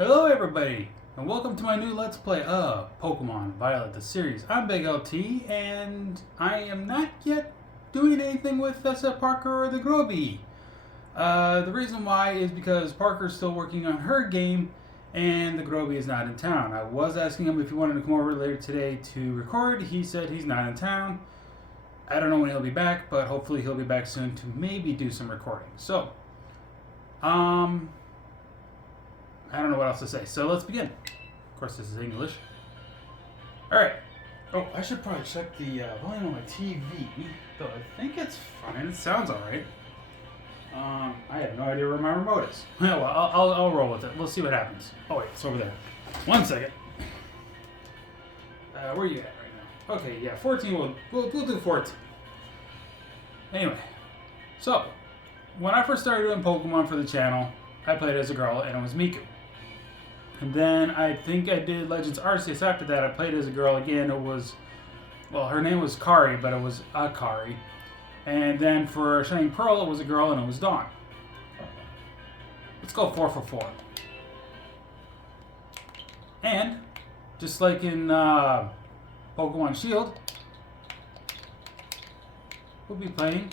Hello everybody, and welcome to my new Let's Play of Pokemon Violet the series. I'm Big LT, and I am not yet doing anything with Parker or the Groby. The reason why is because Parker's still working on her game, and the Groby is not in town. I was asking him if he wanted to come over later today to record. He said he's not in town. I don't know when he'll be back, but hopefully he'll be back soon to maybe do some recording. So, I don't know what else to say, so let's begin. Of course, this is English. Alright. Oh, I should probably check the volume on my TV, though I think it's fine. It sounds alright. I have no idea where my remote is. Well, I'll roll with it. We'll see what happens. Oh, wait, it's over there. 1 second. Where are you at right now? Okay, yeah, 14. We'll do 14. Anyway, so, when I first started doing Pokemon for the channel, I played as a girl, and it was Miku. And then I think I did Legends Arceus after that. I played as a girl again. It was, well, her name was Kari, but it was Akari. And then for Shining Pearl, it was a girl and it was Dawn. Let's go 4 for 4. And, just like in Pokemon Shield, we'll be playing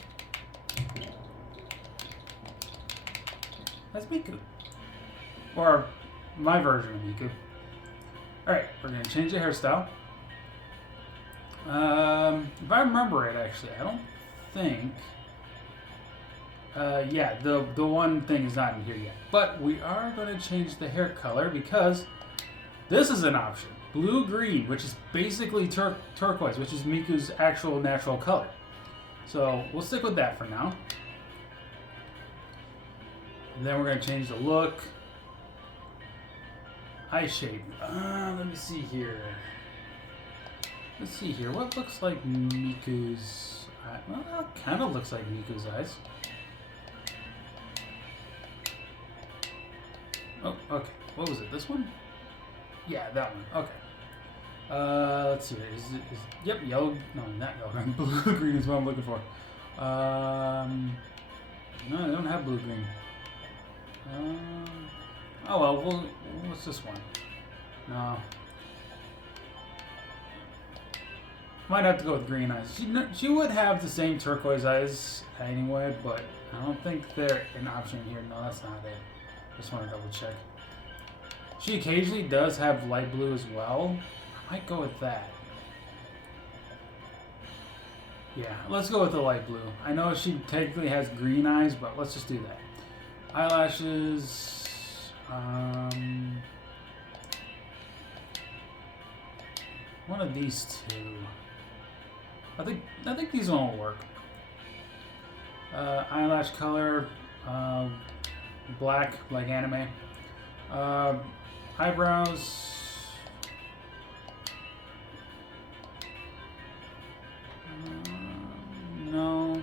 as Miku. Or my version of Miku. Alright, we're going to change the hairstyle. If I remember it, actually, I don't think... yeah, the one thing is not in here yet. But we are going to change the hair color because this is an option. Blue-green, which is basically turquoise, which is Miku's actual natural color. So, we'll stick with that for now. And then we're going to change the look. Eye shape. Let me see here. Let's see here. What looks like Miku's eye? Well, that kind of looks like Miku's eyes. Oh, okay. What was it? This one? Yeah, that one. Okay. Let's see. Yep, yellow. No, not yellow. Blue-green is what I'm looking for. No, I don't have blue-green. Oh well, what's this one? No. Might have to go with green eyes. She would have the same turquoise eyes anyway, but I don't think they're an option here. No, that's not it. Just want to double check. She occasionally does have light blue as well. I might go with that. Yeah, let's go with the light blue. I know she technically has green eyes, but let's just do that. Eyelashes... one of these two. I think these one will work. Eyelash color, black, like anime. Eyebrows. No.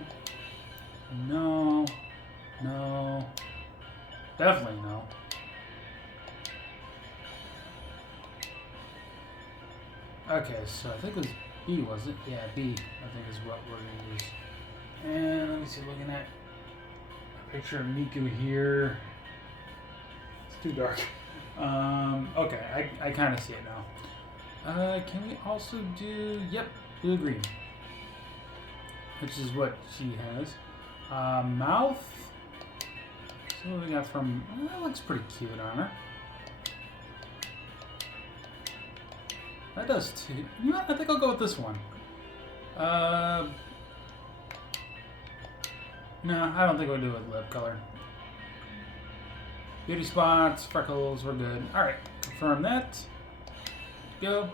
No. No. Definitely no. Okay, so I think it was B, was it? Yeah, B, I think is what we're going to use. And let me see, looking at a picture of Miku here. It's too dark. Okay, I kind of see it now. Can we also do, yep, blue-green. Which is what she has. Mouth. So what we got from, that looks pretty cute on her. That does too. You know what? I think I'll go with this one. No, I don't think we'll do it with lip color. Beauty spots, freckles, we're good. Alright, confirm that. Go.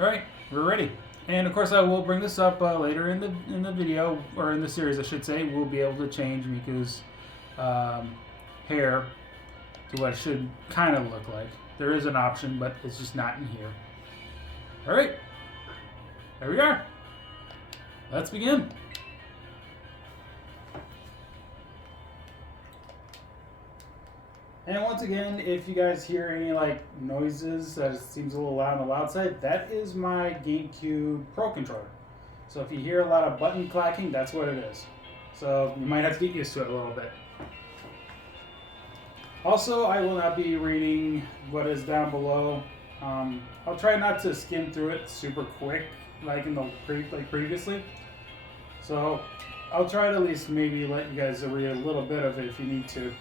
Alright, we're ready. And of course I will bring this up later in the video, or in the series I should say. We'll be able to change Miku's hair to what it should kind of look like. There is an option, but it's just not in here. Alright. There we are. Let's begin. And once again, if you guys hear any like noises that seems a little loud on the loud side, that is my GameCube Pro controller. So if you hear a lot of button clacking, that's what it is. So you might have to get used to it a little bit. Also, I will not be reading what is down below. I'll try not to skim through it super quick, like in the previously. So I'll try to at least maybe let you guys read a little bit of it if you need to.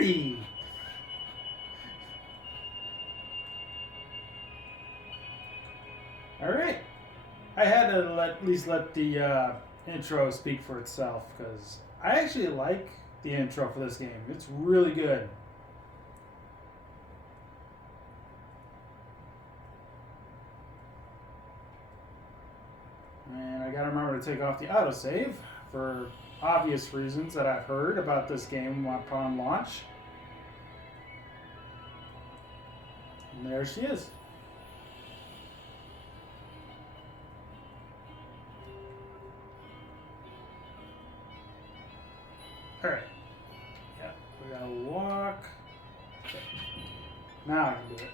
Birdie! Alright. I had to at least let the intro speak for itself because I actually like the intro for this game. It's really good. And I gotta remember to take off the autosave for obvious reasons that I've heard about this game upon launch. And there she is. Alright. Yeah, we gotta walk. Okay. Now I can do it.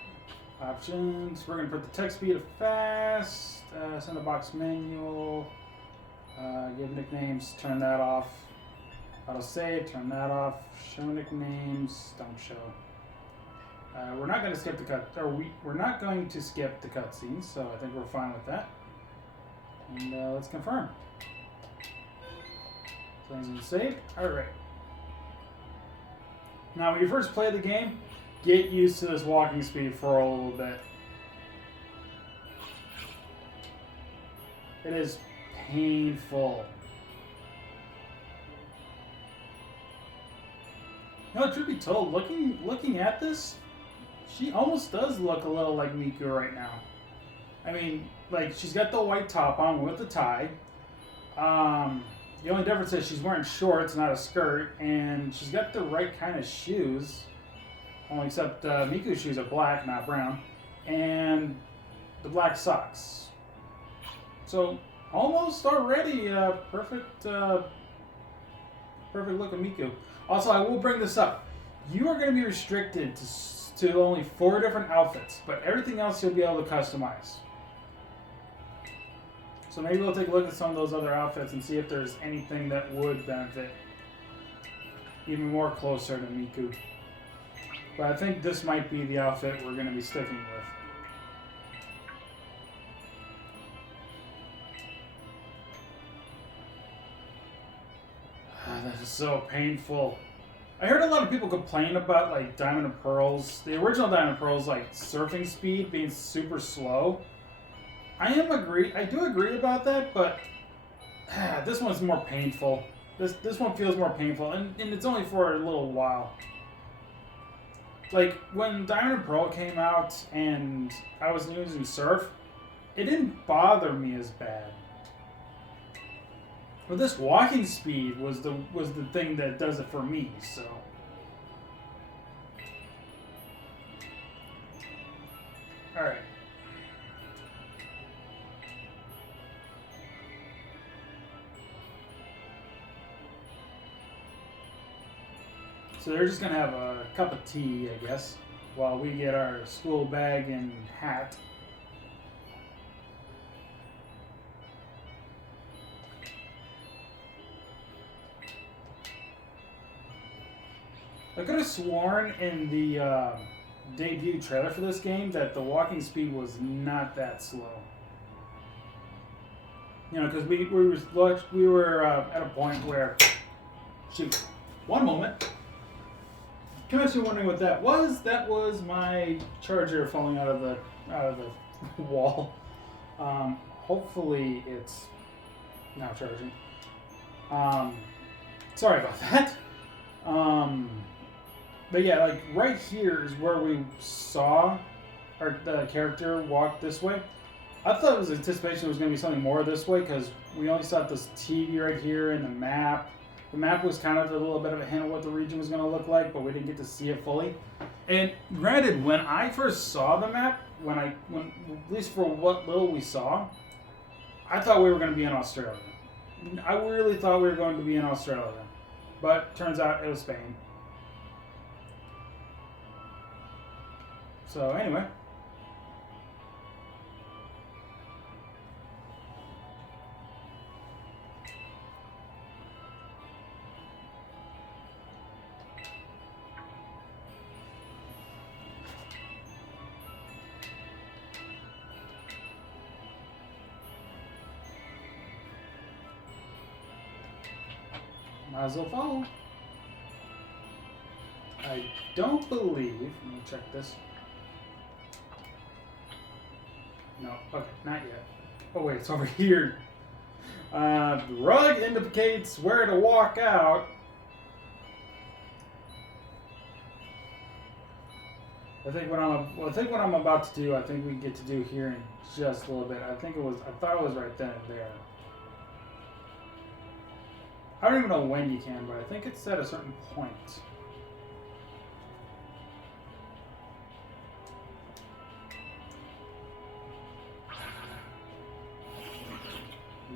Options. We're gonna put the text speed of fast. Send a box manual. Give nicknames. Turn that off. Auto save. Turn that off. Show nicknames. Don't show. We're not going to skip the cut. Or we're not going to skip the cutscenes. So I think we're fine with that. And let's confirm. Settings saved. All right. Now, when you first play the game, get used to this walking speed for a little bit. It is painful. You know, truth be told, looking at this, she almost does look a little like Mikyu right now. I mean, like, she's got the white top on with the tie. The only difference is she's wearing shorts, not a skirt, and she's got the right kind of shoes. Only except Miku's shoes are black, not brown, and the black socks. So almost already perfect look of Mikyu. Also, I will bring this up. You are going to be restricted to only 4 different outfits, but everything else you'll be able to customize. So maybe we'll take a look at some of those other outfits and see if there's anything that would benefit even more closer to Mikyu. But I think this might be the outfit we're going to be sticking with. is so painful. I heard a lot of people complain about like Diamond and Pearls, the original Diamond and Pearls, like surfing speed being super slow. I do agree about that, but this one's more painful. This one feels more painful, and it's only for a little while. Like when Diamond and Pearl came out and I was using surf, it didn't bother me as bad. But this walking speed was the thing that does it for me, so. Alright. So they're just gonna have a cup of tea, I guess, while we get our school bag and hat. I could have sworn in the debut trailer for this game that the walking speed was not that slow. You know, because we were at a point where, shoot, one moment. In case you're wondering what that was my charger falling out of the wall. Hopefully it's now charging. Sorry about that. But yeah, like right here is where we saw the character walk this way. I thought it was anticipation it was going to be something more this way because we only saw this TV right here and the map. The map was kind of a little bit of a hint of what the region was going to look like, but we didn't get to see it fully. And granted, when I first saw the map, when at least for what little we saw, I thought we were going to be in Australia. I really thought we were going to be in Australia, but turns out it was Spain. So anyway. Might as well follow. I don't believe, let me check this. No, okay, not yet. Oh wait, it's over here. The rug indicates where to walk out. I think what I'm about to do, I think we get to do here in just a little bit. I thought it was right then and there. I don't even know when you can, but I think it's at a certain point.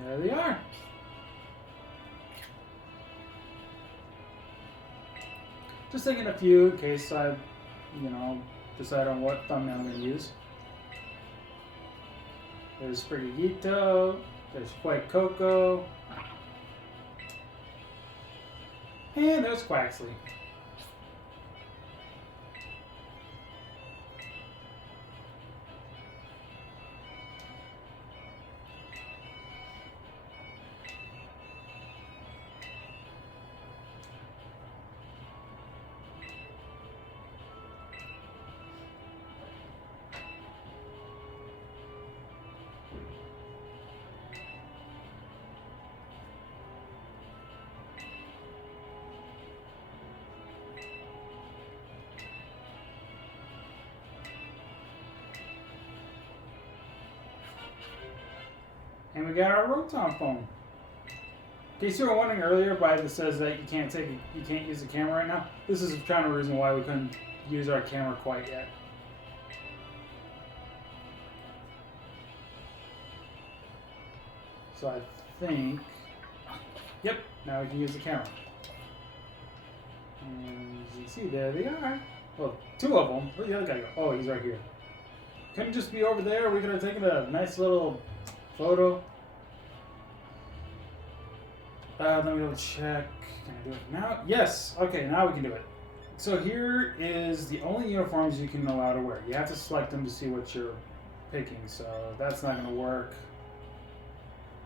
There they are. Just taking a few in case I, decide on what thumbnail I'm going to use. There's Sprigito, there's White Coco, and there's Quaxley. And we got our Rotom phone. In case you were wondering earlier, why it says that you can't use the camera right now. This is kind of a reason why we couldn't use our camera quite yet. So I think, yep, now we can use the camera. And as you see, there they are. Well, two of them. Where'd the other guy go? Oh, he's right here. Couldn't just be over there. We could have taken a nice little photo. Let me go check. Can I do it now? Yes. Okay, now we can do it. So here is the only uniforms you can allow to wear. You have to select them to see what you're picking. So that's not going to work.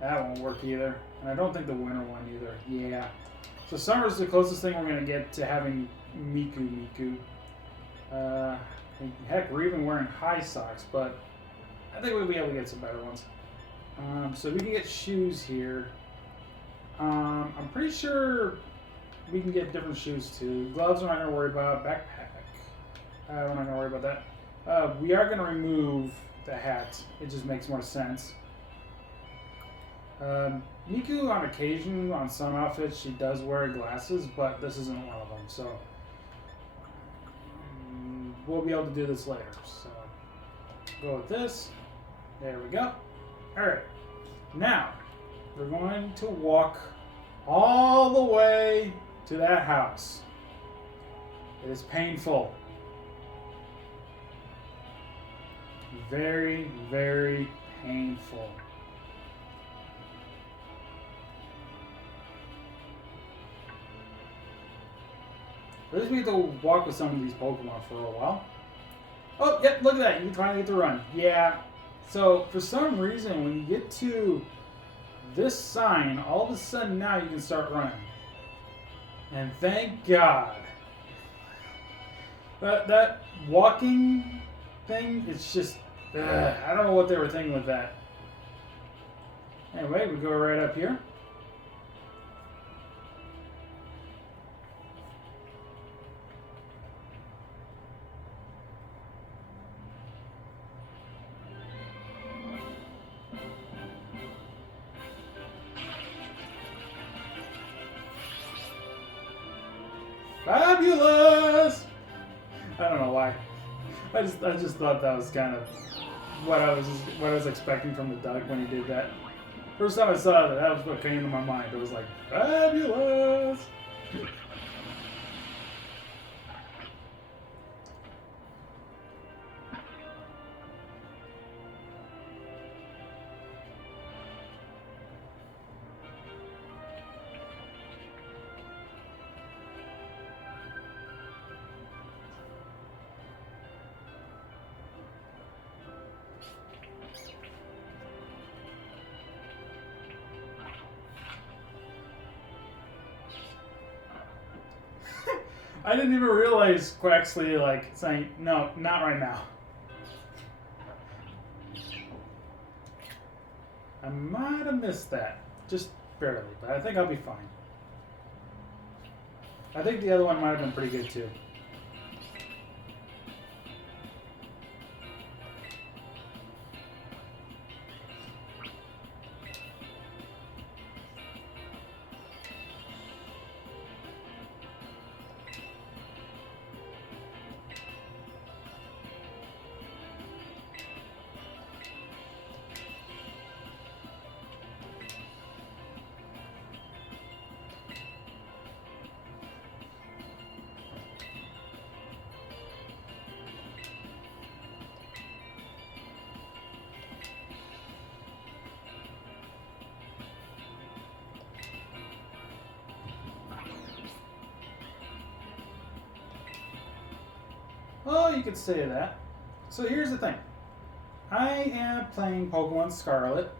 That won't work either. And I don't think the winter one either. Yeah. So summer's the closest thing we're gonna get to having Miku. Heck, we're even wearing high socks, but I think we'll be able to get some better ones. So we can get shoes here. I'm pretty sure we can get different shoes too. Gloves we're not going to worry about. Backpack. We're not going to worry about that. We are going to remove the hat. It just makes more sense. Miku, on occasion, on some outfits, she does wear glasses, but this isn't one of them. So we'll be able to do this later. So go with this. There we go. All right. Now we're going to walk all the way to that house. It is painful. Very, very painful. At least we get to walk with some of these Pokemon for a while. Oh, yep, look at that. You finally get to run. Yeah. So, for some reason, when you get to this sign, all of a sudden now you can start running. And thank God. That walking thing, it's just... I don't know what they were thinking with that. Anyway, we go right up here. Fabulous! I don't know why. I just thought that was kind of what I was expecting from the duck when he did that. First time I saw that, that was what came to my mind. It was like, fabulous! I didn't even realize Quaxley like saying, no, not right now. I might have missed that. Just barely, but I think I'll be fine. I think the other one might have been pretty good too. Oh, you could say that. So here's the thing. I am playing Pokemon Scarlet,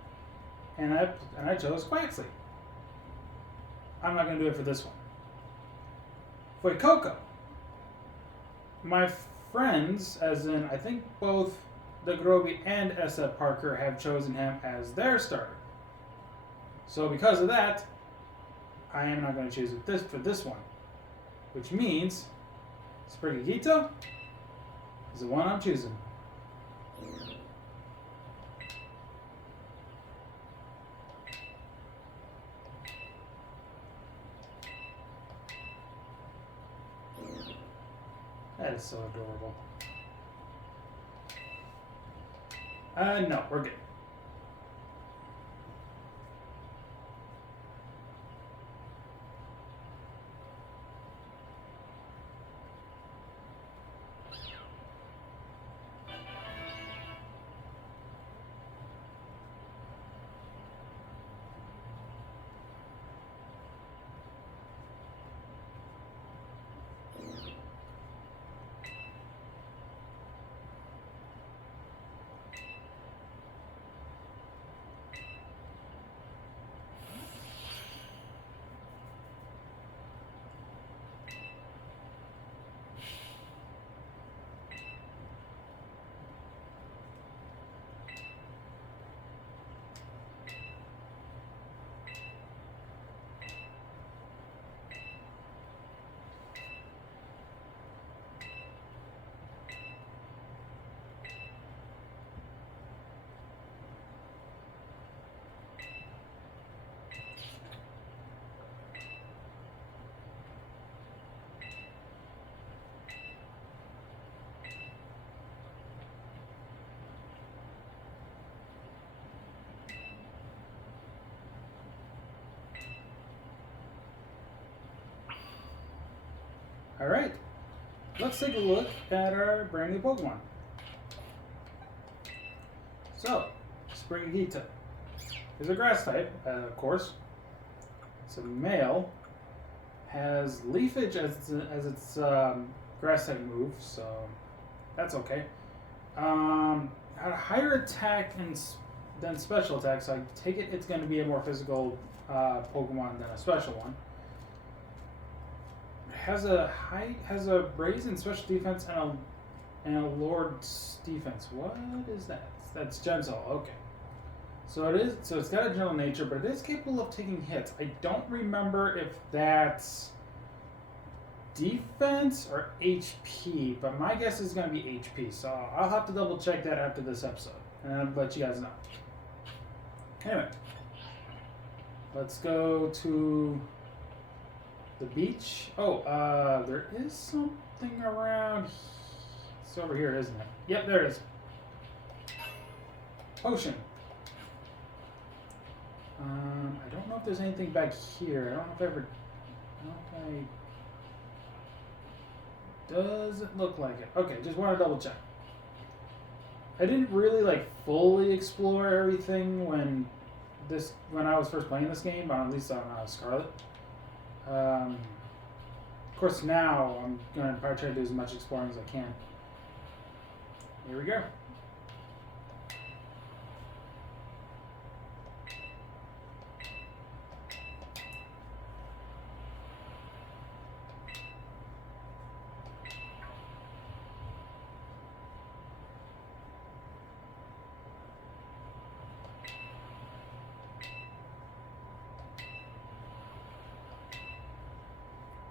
and I chose Quaxley. I'm not going to do it for this one. For Coco, my friends, as in I think both the Groby and Essa Parker, have chosen him as their starter. So because of that, I am not going to choose this for this one, which means Sprigagito is the one I'm choosing. That is so adorable. No, we're good. Alright, let's take a look at our brand new Pokemon. So, Springita is a grass type, of course. It's a male, has Leafage as its grass type move, so that's okay. Had a higher attack than special attack, so I take it it's going to be a more physical Pokemon than a special one. Has a raise in special defense and a Lord's defense. What is that? That's Gentle. Okay. So it is. So it's got a gentle nature, but it is capable of taking hits. I don't remember if that's defense or HP, but my guess is going to be HP. So I'll have to double check that after this episode, and I'll let you guys know. Anyway, let's go to the beach. Oh, there is something around. It's over here, isn't it? Yep, there it is. Ocean. I don't know if there's anything back here. I don't know if I ever. Doesn't look like it. Okay, just want to double check. I didn't really fully explore everything when I was first playing this game, at least on Scarlet. Of course, now I'm gonna probably try to do as much exploring as I can. Here we go.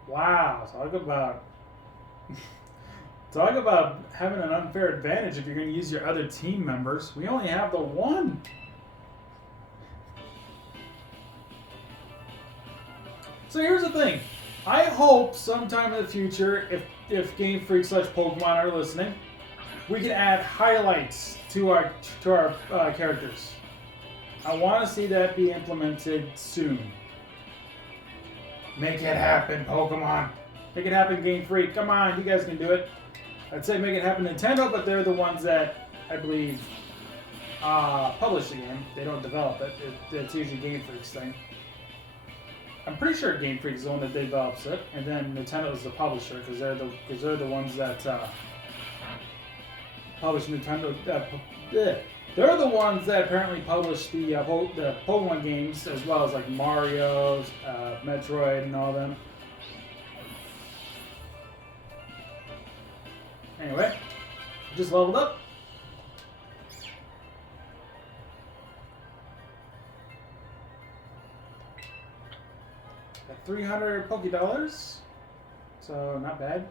Wow, talk about having an unfair advantage if you're going to use your other team members. We only have the one. So here's the thing. I hope sometime in the future, if Game Freak / Pokemon are listening, we can add highlights to our characters. I want to see that be implemented soon. Make it happen, Pokemon. Make it happen, Game Freak. Come on, you guys can do it. I'd say make it happen, Nintendo, but they're the ones that, I believe, publish the game. They don't develop it. It's usually Game Freak's thing. I'm pretty sure Game Freak is the one that develops it, and then Nintendo is the publisher, because they're the ones that publish Nintendo. They're the ones that apparently publish the Pokemon games, as well as Mario's, Metroid, and all of them. Anyway, just leveled up. Got 300 Poké-Dollars, so not bad.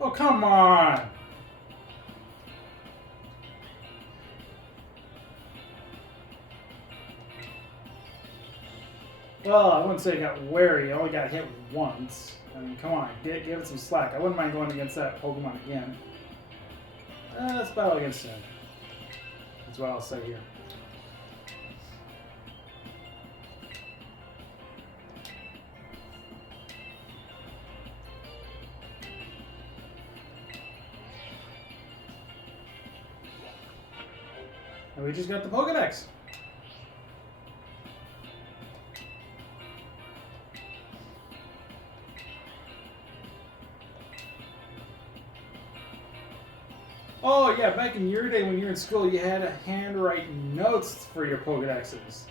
Oh, come on! Well, I wouldn't say it got wary. I only got hit once. I mean, come on, give it some slack. I wouldn't mind going against that Pokemon again. Let's battle against him. That's what I'll say here. And we just got the Pokedex. Oh yeah, back in your day when you were in school, you had to handwrite notes for your Pokedexes.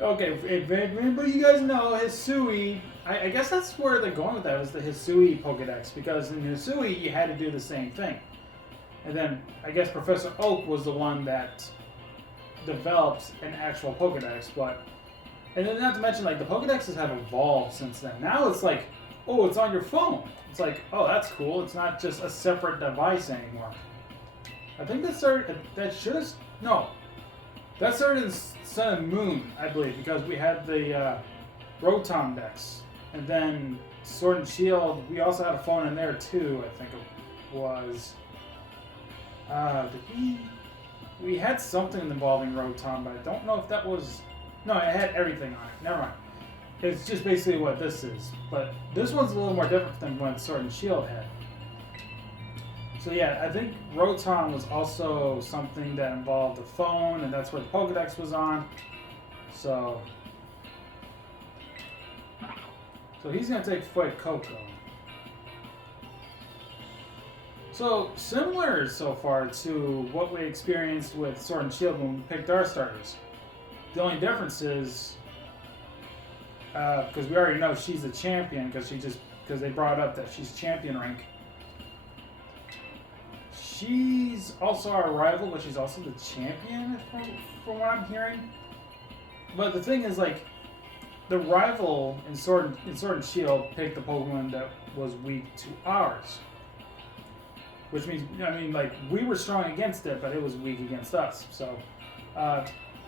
Okay, if anybody you guys know, Hisui, I guess that's where they're going with that, is the Hisui Pokedex, because in Hisui you had to do the same thing. And then I guess Professor Oak was the one that developed an actual Pokedex, and then not to mention the Pokedexes have evolved since then. Now it's oh, it's on your phone. It's oh, that's cool. It's not just a separate device anymore. I think that started in Sun and Moon, I believe, because we had the Rotom Dex, and then Sword and Shield. We also had a phone in there too. I think it was. We had something involving Rotom, but I don't know if that was No, it had everything on it. Never mind. It's just basically what this is. But this one's a little more different than what Sword and Shield had. So yeah, I think Rotom was also something that involved the phone, and that's where the Pokedex was on. So he's going to take Fight Coco. So similar so far to what we experienced with Sword and Shield when we picked our starters. The only difference is, because we already know she's a champion, because they brought up that she's champion rank. She's also our rival, but she's also the champion, from what I'm hearing. But the thing is, like, the rival in Sword and Shield picked the Pokemon that was weak to ours. Which means, I mean, like, we were strong against it, but it was weak against us. So,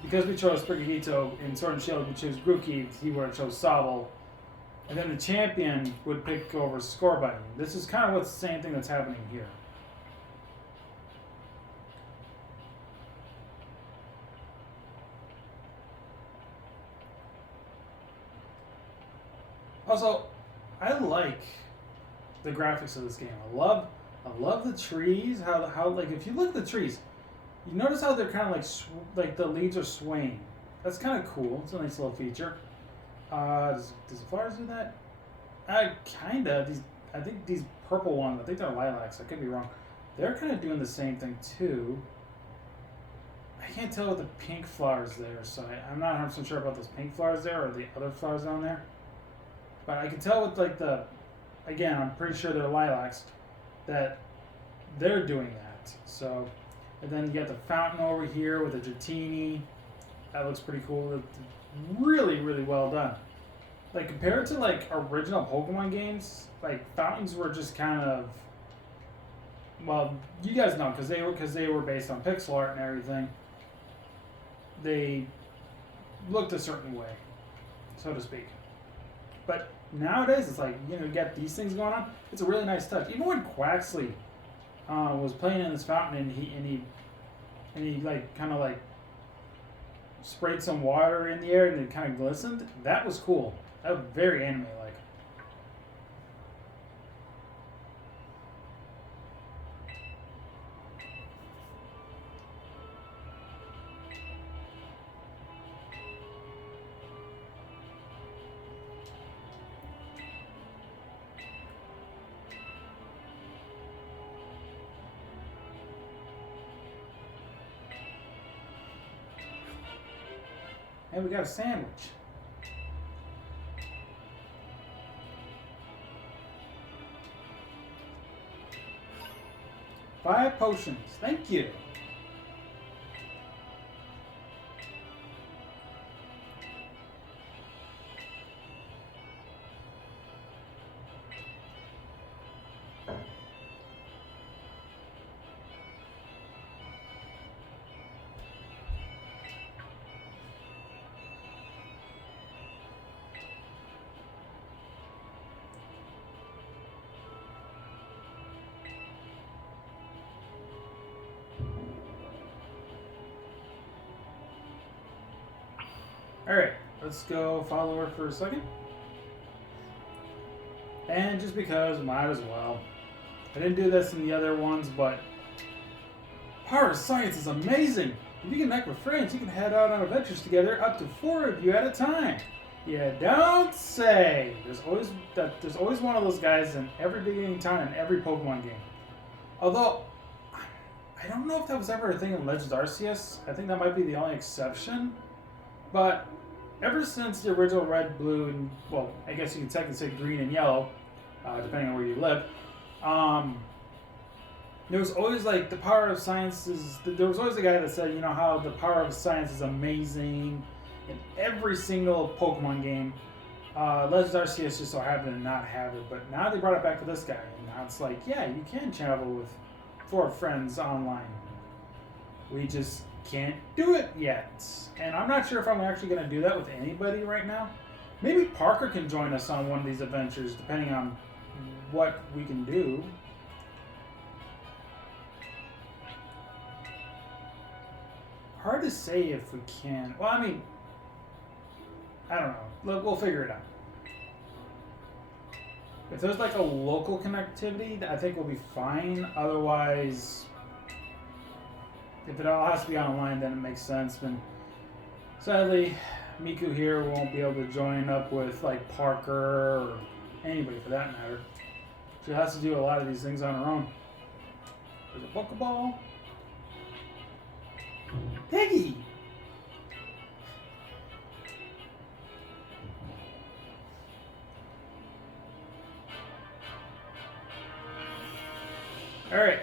because we chose Sprigatito in Sword and Shield, we chose Grookey, he would have chose Sobble. And then the champion would pick over Scorbunny. This is kind of what's the same thing that's happening here. Also, I like the graphics of this game. I love the trees. How like if you look at the trees, you notice how they're kind of like the leaves are swaying. That's kind of cool. It's a nice little feature. Does the flowers do that? Kinda. I think these purple ones. I think they're lilacs. I could be wrong. They're kind of doing the same thing too. I can't tell with the pink flowers there, so I'm not 100% sure about those pink flowers there or the other flowers down there. But I can tell with like again, I'm pretty sure they're lilacs, that they're doing that. So, and then you got the fountain over here with the Dratini. That looks pretty cool. It's really, really well done. Like compared to like original Pokemon games, like fountains were just kind of, well, you guys know because they were based on pixel art and everything. They looked a certain way, so to speak. But nowadays, it's like, you got these things going on. It's a really nice touch. Even when Quaxley was playing in this fountain and he like kind of like sprayed some water in the air and it kind of glistened. That was cool. That was very anime-like. And we got a sandwich. Five potions. Thank you. Alright, let's go follow her for a second. And just because, might as well. I didn't do this in the other ones, but power of science is amazing. If you can connect with friends, you can head out on adventures together, up to 4 of you at a time. Yeah, don't say. There's always one of those guys in every beginning town in every Pokemon game. Although, I don't know if that was ever a thing in Legends Arceus. I think that might be the only exception. But ever since the original Red, Blue, and, well, I guess you can technically say Green and Yellow, depending on where you live, there was always like the power of science is. There was always a guy that said, how the power of science is amazing in every single Pokemon game. Legends Arceus just so happened to not have it, but now they brought it back to this guy, and now it's like, yeah, you can travel with 4 friends online. We just can't do it yet. And I'm not sure if I'm actually going to do that with anybody right now. Maybe Parker can join us on one of these adventures, depending on what we can do. Hard to say if we can. Well, I mean, I don't know. Look, we'll figure it out. If there's like a local connectivity, I think we'll be fine. Otherwise, if it all has to be online, then it makes sense. But sadly, Miku here won't be able to join up with like Parker or anybody for that matter. She has to do a lot of these things on her own. There's a Pokeball. Piggy! Alright.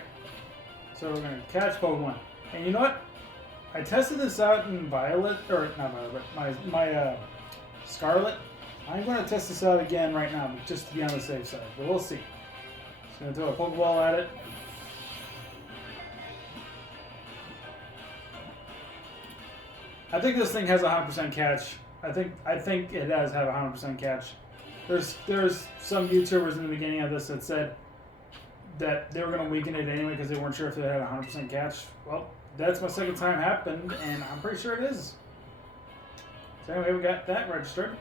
So we're going to catch Pokemon. And you know what? I tested this out in Violet, or not Violet, but my Scarlet. I'm going to test this out again right now, just to be on the safe side. But we'll see. Just going to throw a Pokeball at it. I think this thing has a 100% catch. I think it does have a 100% catch. There's some YouTubers in the beginning of this that said that they were going to weaken it anyway because they weren't sure if it had a 100% catch. Well, that's my second time happened, and I'm pretty sure it is. So anyway, we got that registered.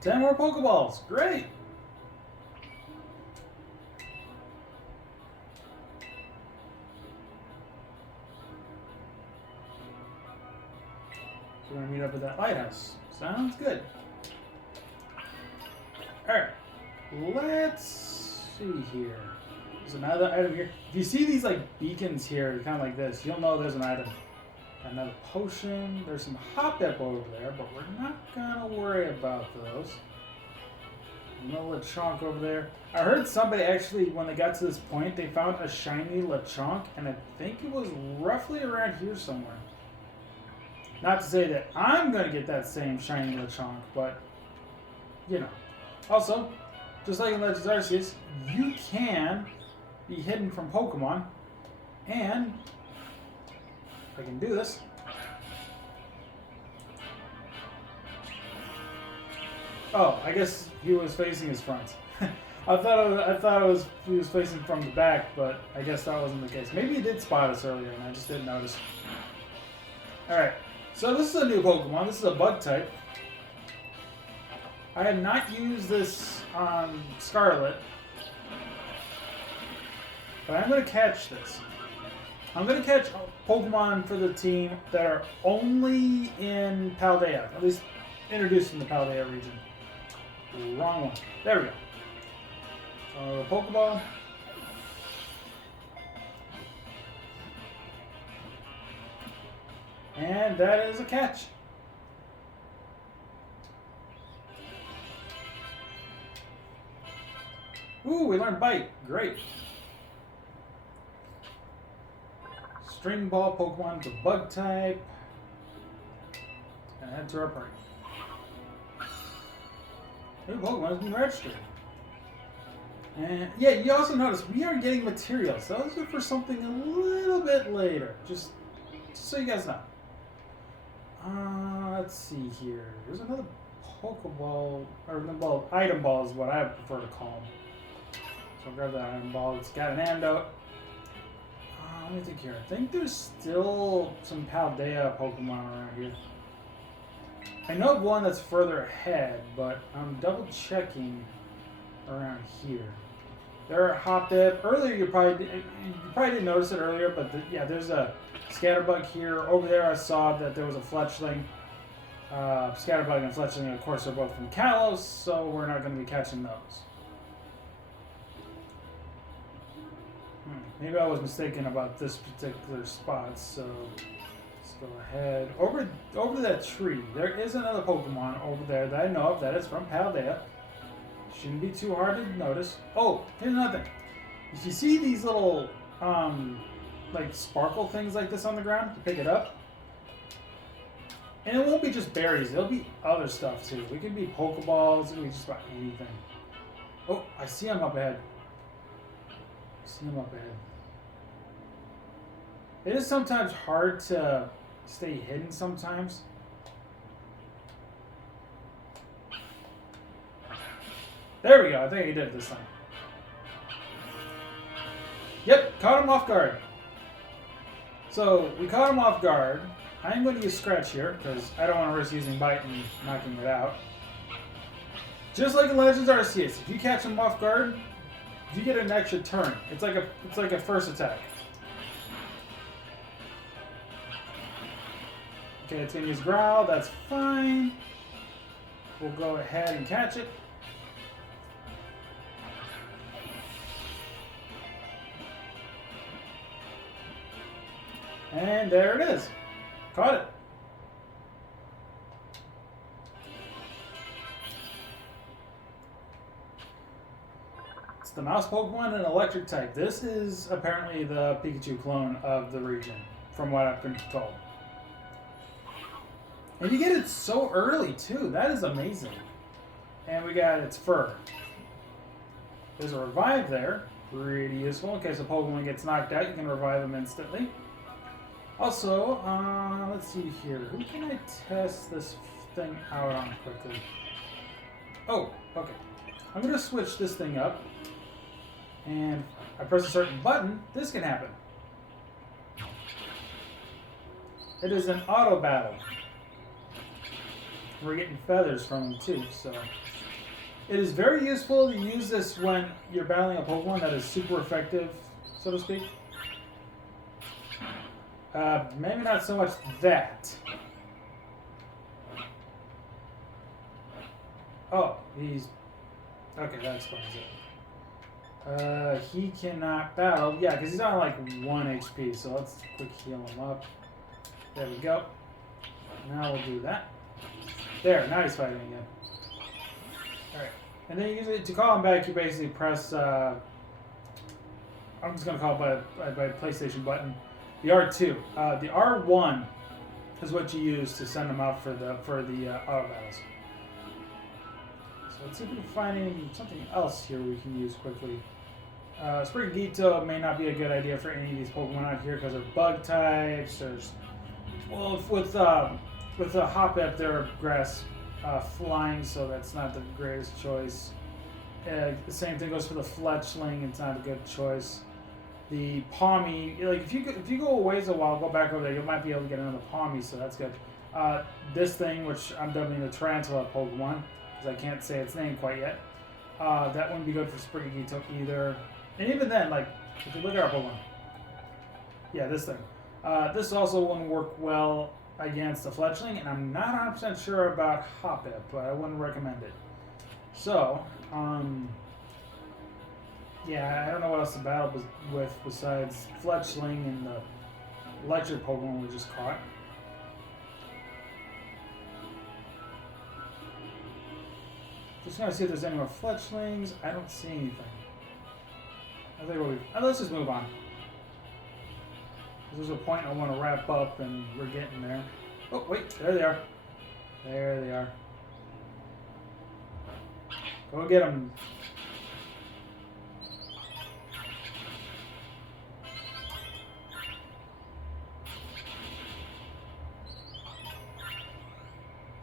Ten more Pokeballs. Great. So we're going to meet up at that lighthouse. Sounds good. Alright. Let's see here. There's another item here. If you see these like beacons here, kind of like this, you'll know there's an item. Another potion. There's some Hop-Dip over there, but we're not gonna worry about those. No Lechonk over there. I heard somebody actually, when they got to this point, they found a shiny Lechonk, and I think it was roughly around here somewhere. Not to say that I'm gonna get that same shiny Lechonk, but you know. Also, just like in Legends Arceus, you can be hidden from Pokemon, and if I can do this. Oh, I guess he was facing his front. I thought he was facing from the back, but I guess that wasn't the case. Maybe he did spot us earlier, and I just didn't notice. All right, so this is a new Pokemon. This is a Bug type. I had not used this on Scarlet, but I'm going to catch this. I'm going to catch Pokemon for the team that are only in Paldea, at least introduced in the Paldea region. Wrong one. There we go. So, Pokeball. And that is a catch. Ooh, we learned Bite. Great. String Ball Pokemon, the Bug type. And head to our party. New Pokemon has been registered. And yeah, you also notice we are getting materials. Those are for something a little bit later. Just so you guys know. Let's see here. There's another Pokeball, or well, item ball is what I prefer to call them. So I'll grab that item ball. It's got an antidote. Let me think here. I think there's still some Paldea Pokemon around here. I know of one that's further ahead, but I'm double checking around here. There are Hop-Dip. Earlier, you probably didn't notice it earlier, but yeah, there's a Scatterbug here. Over there, I saw that there was a Fletchling. Scatterbug and Fletchling, of course, are both from Kalos, so we're not going to be catching those. Maybe I was mistaken about this particular spot, so let's go ahead. Over that tree, there is another Pokemon over there that I know of that is from Paldea. Shouldn't be too hard to notice. Oh, here's another thing. If you see these little, like sparkle things like this on the ground, you pick it up. And it won't be just berries, it'll be other stuff too. It could be Pokeballs, it could be just about anything. Oh, I see him up ahead. It is sometimes hard to stay hidden sometimes. There we go. I think I did it this time. Caught him off guard. So we caught him off guard. I'm going to use Scratch here because I don't want to risk using Bite and knocking it out. Just like in Legends Arceus, if you catch him off guard, you get an extra turn. It's like a first attack. Okay, it's gonna use Growl. That's fine. We'll go ahead and catch it. And there it is. Caught it. It's the mouse Pokemon and electric type. This is apparently the Pikachu clone of the region, from what I've been told. And you get it so early, too. That is amazing. And we got its fur. There's a revive there. Pretty useful. In case a Pokemon gets knocked out, you can revive them instantly. Also, let's see here. Who can I test this thing out on quickly? Oh, okay. I'm going to switch this thing up. And I press a certain button, this can happen. It is an auto battle. We're getting feathers from them too, so. It is very useful to use this when you're battling a Pokemon that is super effective, so to speak. Maybe not so much that. Oh, he's... Okay, that explains it. He cannot battle. Yeah, because he's on like 1 HP, so let's quick heal him up. There we go. Now we'll do that. There, now he's fighting again. Alright. And then you to call him back, you basically press, I'm just going to call it by PlayStation button, the R2. The R1 is what you use to send them out for the auto battles. So let's see if we can find something else here we can use quickly. Sprigito may not be a good idea for any of these Pokemon out here because they're bug types. There's, well, with the Hop-Ep, they're grass flying, so that's not the greatest choice. The same thing goes for the Fletchling. It's not a good choice. The Pawmi, like if you go a ways a while, go back over there, you might be able to get another Pawmi, so that's good. This thing, which I'm dubbing the Tarantula Pokemon, because I can't say its name quite yet. That wouldn't be good for Sprigito either. And even then, like, if you look at our Pokemon, yeah, this thing. This also wouldn't work well against the Fletchling, and I'm not 100% sure about Hop-Ep, but I wouldn't recommend it. So, yeah, I don't know what else to battle with besides Fletchling and the electric Pokemon we just caught. Just gonna see if there's any more Fletchlings. I don't see anything. I think let's just move on. There's a point I want to wrap up, and we're getting there. Oh, wait, there they are. There they are. Go get them.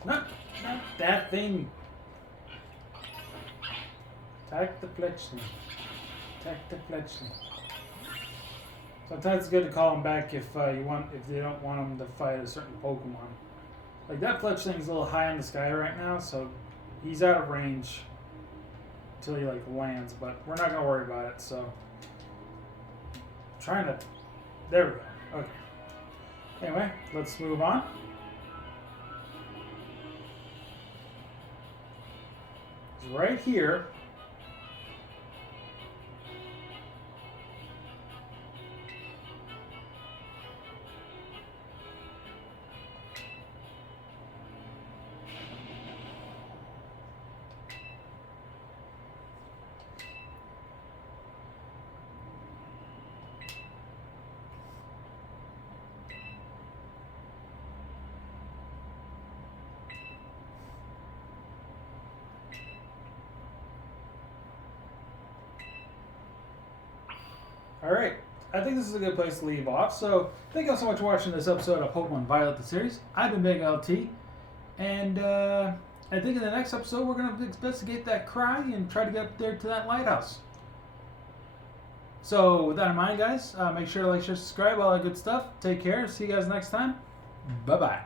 Not that thing. Attack the Fletchling. Attack the Fletchling. Sometimes it's good to call them back if they don't want them to fight a certain Pokemon. Like that Fletchling's a little high in the sky right now, so he's out of range until he like lands. But we're not gonna worry about it. So trying to. There we go. Okay. Anyway, let's move on. It's right here. Alright, I think this is a good place to leave off. So, thank you all so much for watching this episode of Pokemon Violet the series. I've been Big LT, and I think in the next episode we're going to investigate that cry and try to get up there to that lighthouse. So with that in mind, guys, make sure to like, share, subscribe, all that good stuff. Take care. See you guys next time. Bye-bye.